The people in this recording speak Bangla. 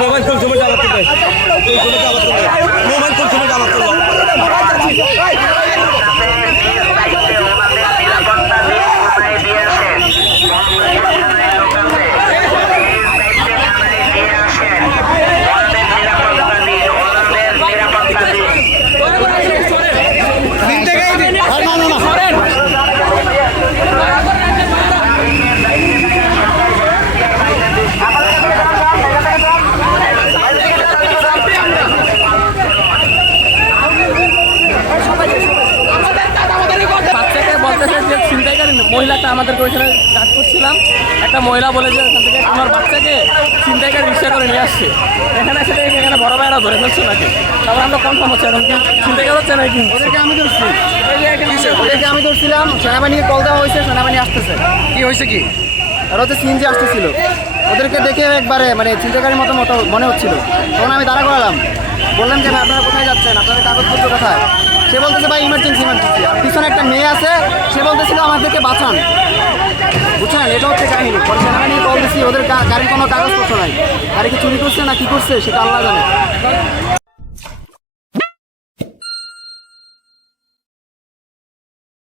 মোবাইল খুলছো মোবাইল আবার মোবাইল খুলছো মোবাইল আবার ছিনতাইকারী মহিলাটা আমাদেরকে ওইখানে কাজ করছিলাম। একটা মহিলা বলে যে এখান থেকে আমার বাচ্চাকে ছিনতাইকারী রিক্সা করে নিয়ে আসছে। এখানে এসে এখানে বড় ভাইরা ধরে ফেলছো নাকি? তারপর আমরা কনফার্ম হচ্ছে এখন কি হচ্ছে নাকি? ওদেরকে আমি ধরছি। ওদেরকে আমি ধরছিলাম সেনাবাহিনীকে কল দেওয়া হয়েছে সেনাবাহিনী আসতেছে। কি হয়েছে কি? আর হচ্ছে সিএনজি আসতেছিল। ওদেরকে দেখে একবারে মানে চিন্তাকারীর মতো মতো মনে হচ্ছিল। তখন আমি দাঁড়া করালাম। বললাম যে ভাই আপনারা কোথায় যাচ্ছেন? আপনাদের কাগজপত্র কোথায়? সে বলতেছে, ভাই ইমার্জেন্সি ইমার্জেন্সি আর পিছনে একটা মেয়ে আছে, সে বলতেছিল, আমাদেরকে বাঁচান। বুঝছেন? এটা হচ্ছে কাহিনী। পরে সেনাবাহিনী কল দিচ্ছি ওদের গাড়ির কোনো কাগজপত্র নাই। গাড়িকে চুরি করছে না কি করছে, সেটা আল্লাহ জানে।